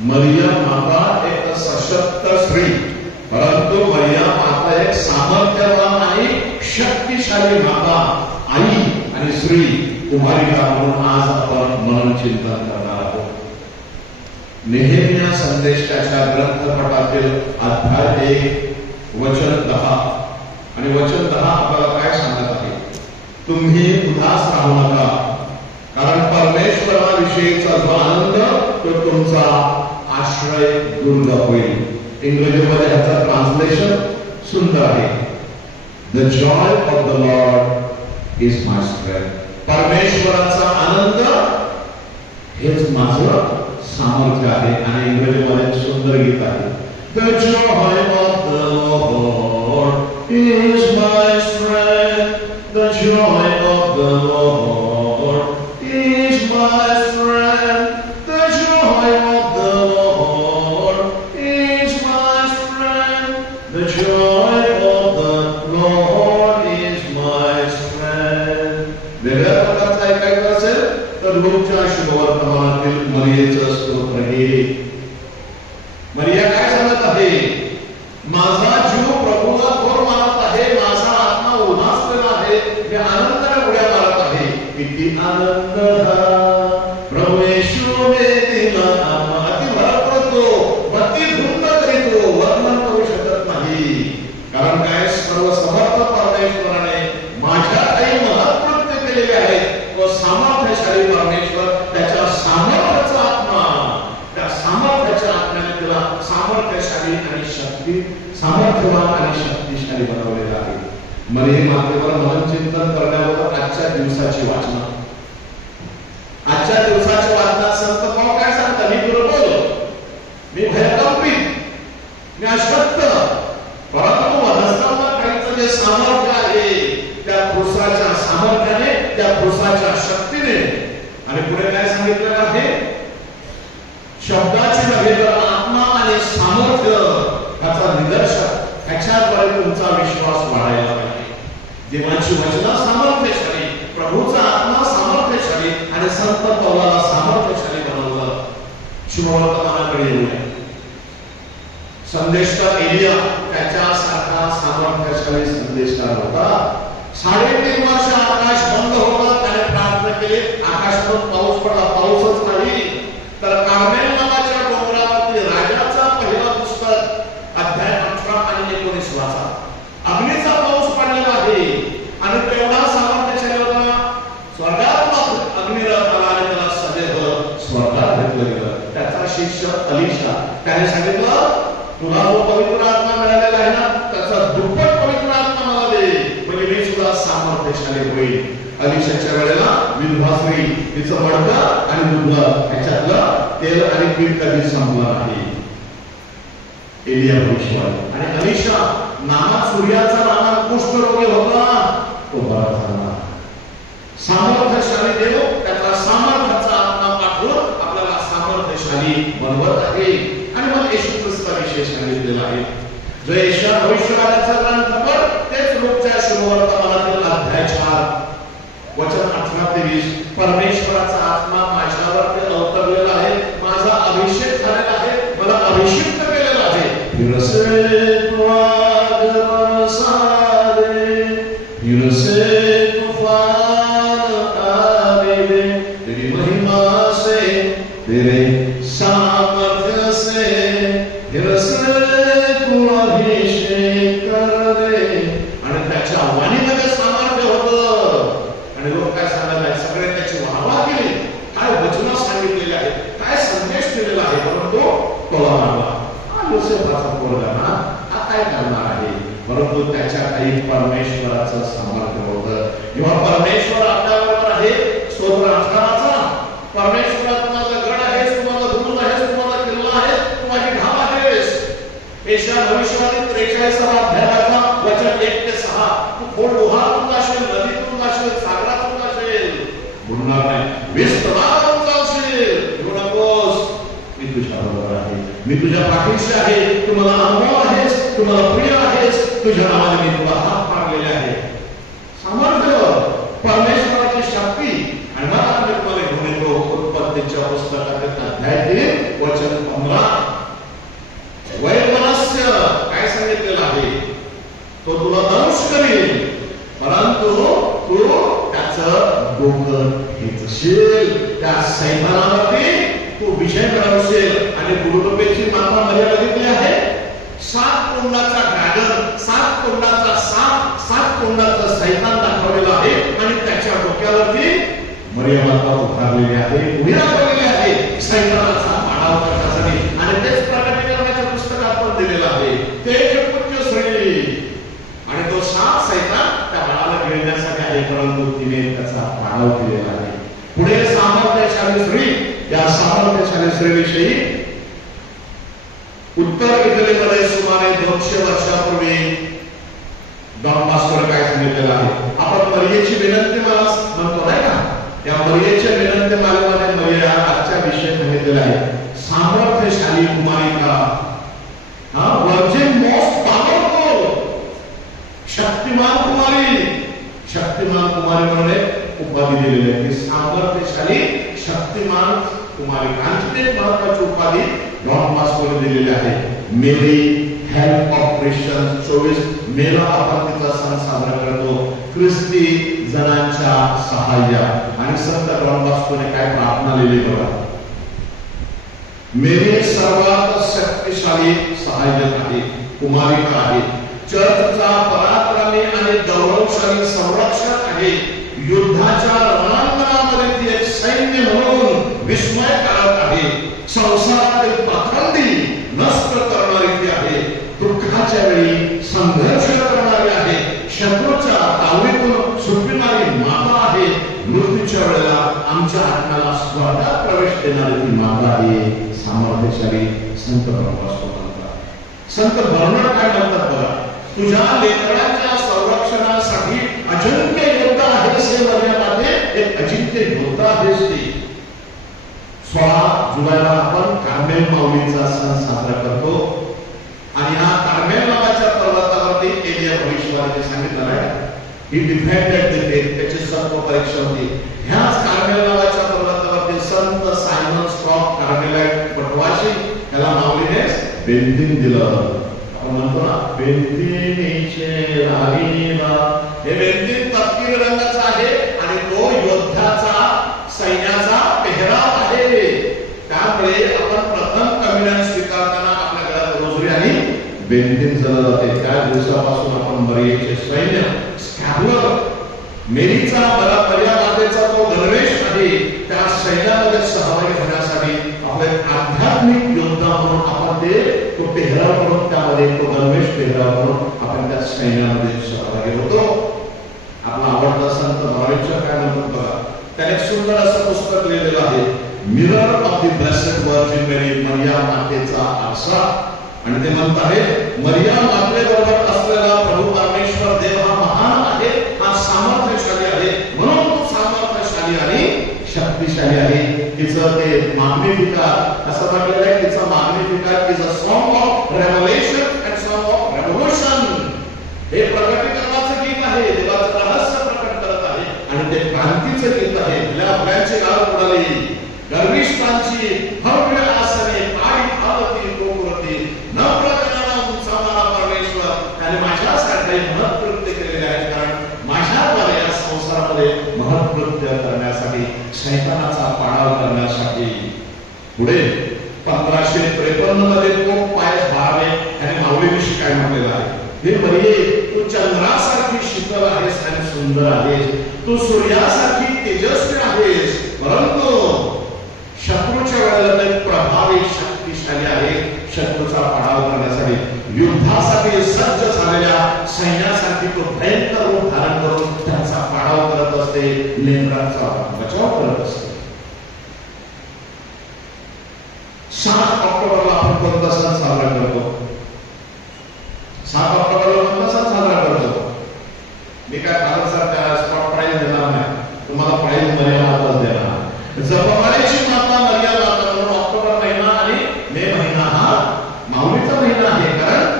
मरियम माता एक सशक्त स्त्री, परंतु मरियम माता एक सामर्थ्यवान आणि शक्तिशाली माता, आई आणि स्त्री कुमारिका म्हणून आज आपण मनन चिंतन करणार आहोत. नेहेमिया संदेश त्याच्या ग्रंथपटातील अध्याय 1 वचन 10 आणि वचन 10 आपल्याला काय सांगत आहे? तुम्ही उदास राहू नका, कारण परमेश्वराविषयीचा जो आनंद तो तुमचा आश्रय दुर्ग होईल. इंग्रजीमध्ये ह्याचं ट्रान्सलेशन सुंदर आहे. The joy of the Lord is my strength. परमेश्वराचा आनंद हेच माझं सामर्थ्य आहे. आणि इंग्रजीमध्ये सुंदर गीत आहे. The joy of the Lord is my strength. The joy of the Lord is my strength. The joy of the Lord is my strength. The joy of the Lord is my strength. वेगळ्या प्रकारचं ऐकायचं असेल तर लूकच्या शुभवर्तमानातील मरियेचं स्तोत्र हे. मरिया काय सांगत आहे? माझा जीव प्रभूला थोर मानत आहे, माझा आत्मा उल्हासलेला आहे, मी आनंदाने उड्या मारत आहे. किती आनंद प्रभू येशूने दिला आम्हा. अति भर पडतो, अति धुंद करीतो, वर्णन करू शकत नाही. कारण काय? सर्व समर्थ परमेश्वराने माझ्या काही महत्कृत्य केलेले आहेत व सामर्थ्यशाली परमेश्वर त्याच्या सामर्थ्याचा आत्मा, त्या सामर्थ्याच्या आत्म्याने तिला सामर्थ्यशाली आणि सामर्थ्यवान आणि शक्तिशाली बनवलेला आहे. मरियम मातेवर मनन चिंतन करण्यावर आजच्या दिवसाची वाचना. आजच्या दिवसाच्या वाचनात संत पाव काय सांगतात? मी दुर्बल, मी भयकंपित, मी अशक्त, परंतु माझ्यासमोर काहीच जे सामर्थ्य आहे त्या पुरुषाच्या सामर्थ्याने, त्या पुरुषाच्या शक्तीने. आणि पुढे काय सांगितलं आहे? शब्दाची नव्हे तर आत्मा आणि सामर्थ्य याचा निदर्शन, ह्याच्याद्वारे तुमचा विश्वास वाढायला पाहिजे. देवाची वचनं सामर्थ्यशाली, प्रभूचा आत्मा सामर्थ्यशाली आणि संत पौलाला सामर्थ्यशाली बनवलं. शुभवर्तमानाकडे येऊया. संदेशकार एलिया त्याच्यासारखा सामर्थ्यशाली संदेशकार होता. 3.5 वर्ष आकाश बंद होतं. त्याने प्रार्थना केली, आकाशातून पाऊस पडला, पाऊसच नाही. तर कार्मेल नावाच्या डोंगरावरती राजाचा पहिला पुस्तक अध्याय 18 आणि 19 वाचा. अग्नीचा पाऊस पडलेला आहे आणि तेवढा सामर्थ्यशाली होता. स्वर्गात अग्निरथ आला आणि त्याला सदैव स्वर्गात घेतलं गेलं. त्याचा शिष्य अलिशा त्याने सांगितलं, तुला जो पवित्र आत्मा मिळालेला आहे ना, त्याचा दुप्पट पवित्र आत्मा मला दे, म्हणजे मी सुद्धा सामर्थ्यशाली होईल. अलिशाच्या वेळेला विधवा स्त्री, तिचं मडकं आणि दुधलं ह्याच्यातलं तेल आणि पीठ कधी संपलं नाही. एलिया भविष्यवाणी. आणि अलिशा नामात सूर्याचा नामात कुष्ठरोगी होता, तो बरा झाला. सामर्थ्यशाली देव त्याचा सामर्थ्याचा आत्मा पाठवून आपल्याला सामर्थ्यशाली बनवत आहे. आणि मग येशू ख्रिस्ताविषयी सांगितलेलं आहे. जो यशाया भविष्यवाण्याचा ग्रंथ पढ, तेच लूकच्या शुभवर्तमानातील अध्याय 4 वचन 18 ते 20. परमेश्वराचा आत्मा माझ्यावरती अवतरलेला आहे, माझा अभिषेक झालेला आहे, मला अभिषिक्त केलेला आहे. फिरसे तुआग बरसादे, फिरसे तूफान आवे, तेरी महिमा से, तेरे सामर्थ्य से, फिरसे तू अभिषेक कर दे. आणि त्याच्या वाणीमध्ये सामर्थ्य होतं. आणि लोक काय सांगत आहेत? सगळे त्याची वाहवा केली, काय वचन सांगितलेले आहेत, काय संदेश दिलेला आहे. परंतु तोला मारला. हा योसेफाचा पोरगा ना, हा काय करणार आहे? परंतु त्याच्या काही परमेश्वराचं सामर्थ्य होतं. जेव्हा परमेश्वर आपल्याबरोबर आहे, स्तोत्र 18चा, परमेश्वरा तुम्हाला गड आहेस, तुम्हाला दुर्ग आहेस, तुम्हाला किल्ला आहेस, तू माझी ढाल आहेस. यशाया भविष्यवाणी 43 अध्यायाचा वचन 1 ते 6. तू खोल डोहातून जाशील, नदीतून जाशील, सागरातून जाशील, बुडणार नाही. विस्तारातून जाशील, भिऊ नकोस, मी तुझ्या बरोबर आहे, मी तुझ्या पाठीशी आहे, तू मला अनुभव आहेस, तू मला प्रिय आहेस, तुझ्या नावाने मी तुला हात मारलेले आहे. सामर्थ्य, परमेश्वराची शक्ती. आणि मला तुम्हाला घेऊन येतो उत्पत्तीच्या पुस्तकातील अध्याय 3 वचन 15 त्याच्या डोक्यावरती मरियमाता उभारलेली आहे, उभी राखलेली आहे सैतानाचा पाडाव करण्यासाठी. आणि तेच प्रकटीकरणाच्या पुस्तकात पण दिलेलं आहे. ते जे पुण्य स्त्री आणि तो साप सैतान त्या बाळाला गिळण्यासाठी आहे, परंतु तिने त्याचा पाडाव केलेला आहे. पुढे सामर्थ्यशाली स्त्री, या सामर्थ्यशाली स्त्रीविषयी उत्तर इटलीमध्ये सुमारे 200 वर्षापूर्वी डॉन बॉस्कोने काय सांगितलेलं आहे. आपण मरियेची विनंती मला म्हणतो नाही का, त्या मरियेच्या विनंती मालेमध्ये मरिया आजच्या विषय सांगितलेला आहे. सामर्थ्यशाली कुमारिका, वर्जिन मोस्ट पॉवरफुल, शक्तिमान कुमारी. शक्तिमान कुमारी म्हणून उपाधी दिलेली आहे. सामर्थ्यशाली शक्तिमान कुमारिका. आणखी एक महत्वाची उपाधी डॉन बॉस्कोने दिलेली आहे, मेरी हेल्प ऑफ क्रिश्चियन्स. 24 मेला आपण तिचा सण साजरा करतो, ख्रिस्ती जनांच्या सहाय्या. आणि संत डॉन बॉस्कोने काय प्रार्थना लिहिली बघा, मेरी सर्वात शक्तिशाली सहाय्यक आहे, कुमारिका आहे, चर्चचा पराक्रमी आणि गौरवशाली संरक्षक आहे. युद्धाच्या रणांगणामध्ये ती एक सैन्य म्हणून विस्मय करत आहे. संसारातील पाखंडी नष्ट करणारी ती आहे. दुःखाच्या वेळी संघर्ष करणारी आहे. शत्रूच्या तावडीतून सुटणारी माता आहे. मृत्यूच्या वेळेला आमच्या आत्म्याला स्वर्गात प्रवेश देणारी ती माता आहे. सामर्थ्यशाली संत बर्नबास म्हणतात. संत बर्नार्ड काय म्हणतात बघा, तुझ्या लेकरांच्या संरक्षणासाठी अजिंक्य योद्धा आहेस हे म्हणण्यामध्ये एक अजिंक्य योद्धा आहेस ती. 16 जुलैला आपण कार्मेल माऊलीचा सण साजरा करतो. आणि हा कार्मेल नावाच्या पर्वतावरती एलिया भविष्यवाणी सांगितलं आहे, ही डिफेंडेड द फेथ, त्याची सत्व परीक्षा होती. ह्याच कार्मेल नावाच्या पर्वतावरती संत सायमन स्टॉक कार्मेलाइट पटवाशी, त्याला माऊलीने बेंतीन दिलं. आपण म्हणतो ना, बेंतीनीचे राहीला. हे बेंतीन तपकिरी रंगाचा आहे आणि तो योद्धाचा सैन्याचा पेहराव आहे. त्यामुळे आपण प्रथम कम्युनियन स्वीकारताना आपल्या घरात रोजरी आणि बेंतीन जळलं जाते. त्या दिवसापासून आपण मरियेचे सैन्य स्कॅब्लर, मेरीचा मरिया मातेचा तो गणवेश आहे, त्या सैन्यामध्ये सहभागी होण्यासाठी आपले आध्यात्मिक योद्धा म्हणून आपण ते तो पेहराव करून, त्यामध्ये तो गणवेश पेहराव करून आपण त्या सैन्यामध्ये सहभागी होतो. आपला आवडता संत नॉलेजचा काय म्हणतात बघा, त्याने एक सुंदर असं पुस्तक लिहिलेलं आहे, mirror of the blessed Virgin Mary, Maria मातेचा आरसा. आणि ते म्हणत आहे, मरिया मातेबरोबर असलेला प्रभू परमेश्वर देव हा महान आहे, हा सामर्थ्यशाली आहे, म्हणून तो सामर्थ्यशाली आणि शक्तिशाली आहे. तिचं ते मॅग्निफिकॅट असं म्हटलेलं आहे, तिचं Magnificat is a song of revelation and song of revolution. हे प्रकटीकरणाचं गीत आहे, देवाचं रहस्य प्रकट करत आहे आणि ते क्रांतीचं गीत आहे. आपल्याची गाव उडाली, गर्विष्ठांची भव्य आसने पायी धावती कोकरती, नवप्रकरणाला उंचावणारा परमेश्वर त्याने माझ्यासाठी महत्कृत्य केलेले आहे. कारण माझ्याद्वारे या संसारामध्ये महत्कृत्य करण्यासाठी, शैतानाचा पाडाव करण्यासाठी. पुढे 1553 मध्ये पोप पायस 12 याने माऊलीविषयी काय म्हटलेलं आहे, हे मरिये, तू चंद्रासारखी शीतल आहेस आणि सुंदर आहेस, तू सूर्यासारखी तेजस्वी आहेस, परंतु शत्रूच्या वेळेला ते प्रभावी शक्तिशाली आहे. शत्रूचा पाडाव करण्यासाठी, युद्धासाठी सज्ज झालेल्या सैन्यासाठी तो भयंकर रूप धारण करून त्यांचा पाडाव करत असते, लेकरांचा बचाव करत असते. 7 ऑक्टोबरला आपण कोणता सण साजरा करतो? 7 ऑक्टोबरला कोणता सण साजरा करतो? मी काय भारतसारख्या स्पॉट प्राइज देणार नाही, तुम्हाला प्राइज मर्या माताच देणार. जपमाळेची माता मर्या माता म्हणून ऑक्टोबर महिना आणि मे महिना हा माऊलीचा महिना आहे. कारण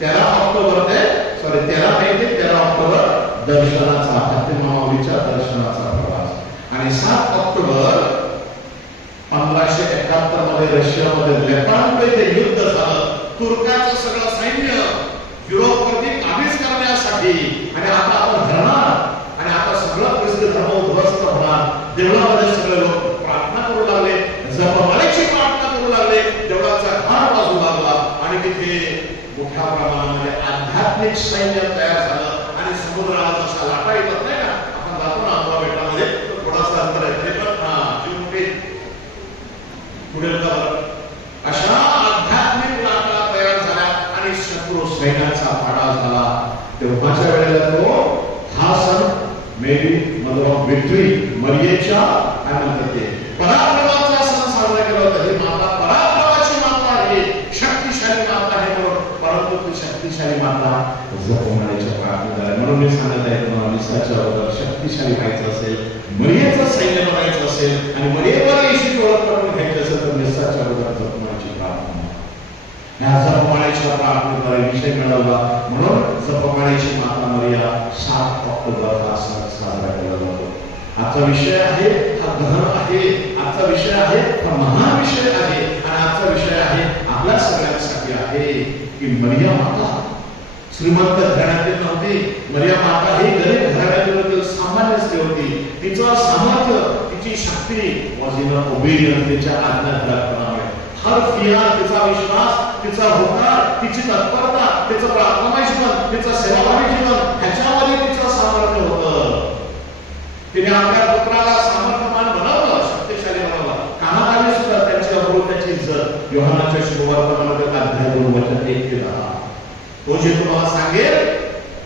13 मे ते 13 ऑक्टोबर दर्शनाचा, फातिमा माऊलीच्या दर्शनाचा प्रवास. आणि 7 ऑक्टोबर 1571 मध्ये रशियामध्ये लेपांटो येथे युद्ध झालं. तुर्कांचं सगळं सैन्य युरोपवरती काबीज करण्यासाठी, आणि आता आपण धरणार आणि आता सगळं ख्रिस्ती धर्म उद्ध्वस्त होणार. देवळामध्ये सगळे लोक प्रार्थना करू लागले, जपमाळेची प्रार्थना करू लागले, देवळाचा घाट वाजू लागला आणि तिथे मोठ्या प्रमाणामध्ये आध्यात्मिक सैन्य तयार झालं. आणि समुद्राला जसा लाटा येतात नाही का, आपण जातो ना पुढे अशा आध्यात्मिक लाटा तयार झाल्या आणि शत्रू सैन्याचा पाडा झाला. तेव्हाच्या वेळेला तो हा सण मेरी मदर ऑफ विक्ट्री मरियेच्या काय म्हणतात ते पराक्रमाचा सण साजरा केला होता. ही माता पराक्रमाची माता आहे, शक्तिशाली माता आहे म्हणून. परंतु ती शक्तिशाली माता जपमाळेच्या प्रार्थनेद्वारे म्हणून मी सांगत आहे तुम्हाला मिसाच्या अगोदर शक्तिशाली व्हायचं असेल, मरियेचं सैन्य बनायचं असेल आणि मरियेद्वारे येशूची ओळख करून घ्यायची असेल तर मिसाच्या अगोदर जपमाळेची प्रार्थना. ह्या जपमाळेच्या प्रार्थनेद्वारे विषय मिळवला म्हणून जपमाळेची माता मरिया 7 ऑक्टोबर हा सण साजरा केला जातो. आजचा विषय आहे हा गहन आहे, आजचा विषय आहे हा महान विषय आहे आणि आजचा विषय आहे आपल्या सगळ्यांसाठी आहे की मरिया माता श्रीमंत घराण्यातील नव्हती. मरिया माता ही गरीब घराण्यातील सामान्य स्त्री होती. तिचं सामर्थ्य, तिची शक्ती was in her obedience, तिच्या आज्ञाधारकपणामुळे. हर फियार, तिचा विश्वास, तिचा होकार, तिची तत्परता, तिचं प्रार्थनामय जीवन, तिचं सेवाभावी जीवन ह्याच्यामध्ये तिचं सामर्थ्य होतं. तिने आपल्या पुत्राला सामर्थ्यवान बनवलं, शक्तिशाली बनवलं. कानाखाली सुद्धा त्यांची अब्रू, त्याची इज्जत योहानाच्या शुभवर्तमानामध्ये अध्याय 2 वचन 1 ते 10 तो जे तुम्हाला सांगेल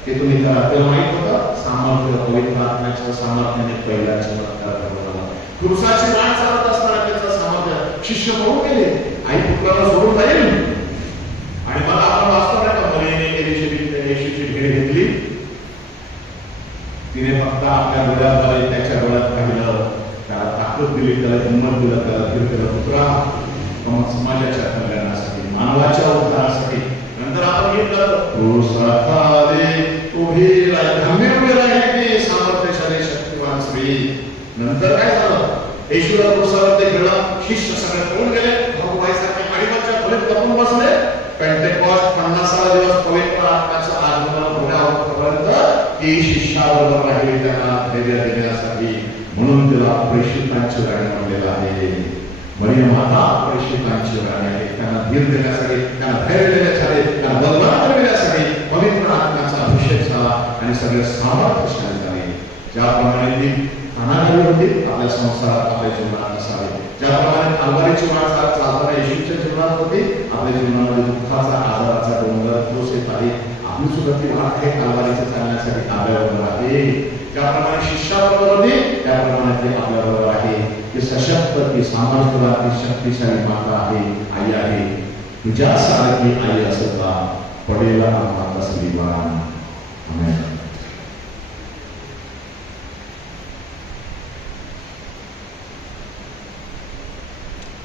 ते तुम्ही करा. त्याला माहित होतं सामर्थ्य पवित्र आत्म्याच्या सामर्थ्याने पहिला चमत्कार घडवला. क्रूसाची वाट चालत असताना त्याचं सामर्थ्य शिष्य म्हणून गेले. आई पुत्राला सोडून जाईल आणि मला आपण वाचतो ना का मरियेने येशूची भेट घेतली. तिने फक्त आपल्या डोळ्याद्वारे त्याच्या डोळ्यात पाहिलं, त्याला ताकद दिली, त्याला हिंमत दिलं, त्याला धीर दिलं. पुत्रा समाजाच्या कल्याणासाठी, मानवाच्या उद्धारासाठी. नंतर आपण सामर्थ्यशाली शक्तिवान स्त्री. नंतर काय झालं? येशूला क्रूसावर ते घडलं. शिष्य सगळे पळून गेले. भाऊभाईसारखे अडीबाच्या खोलीत लपून बसले. पेंटेकॉस्ट 50 दिवस पवित्र आत्म्याचं आगमन होण्यापर्यंत ती शिष्याबरोबर राहिली, त्यांना धैर्य देण्यासाठी. म्हणून तिला प्रेषितांची राणी म्हणलेलं आहे. मरिया माता प्रेषितांची राणी आहे. त्यांना धीर देण्यासाठी, त्यांना धैर्य देण्यासाठी, त्यांना बलवान करण्यासाठी पवित्र आत्म्याचा अभिषेक झाला आणि सगळे सामर्थ्यशाली झाले. ज्याप्रमाणे ती अनागारी होती आपल्या संसारात, आपल्या जीवनात असावे. ज्याप्रमाणे तलवारीची वाटचाल चालताना येशूच्या जीवनात होती, आपल्या जीवनामध्ये दुःखाचा, आजाराचा डोंगर तोच येत आहे. आपली सुद्धा ती वाट आहे तलवारीच्या चालण्यासाठी आपल्याबरोबर आहे. ज्याप्रमाणे शिष्याबरोबर होती त्याप्रमाणे ती आपल्याबरोबर आहे. ती सशक्त, ती सामर्थ्यवान, ती शक्तिशाली माता आहे, आई आहे. तुझ्यासारखी आई असता पडेल आम्हाला सलीबान. आमेन.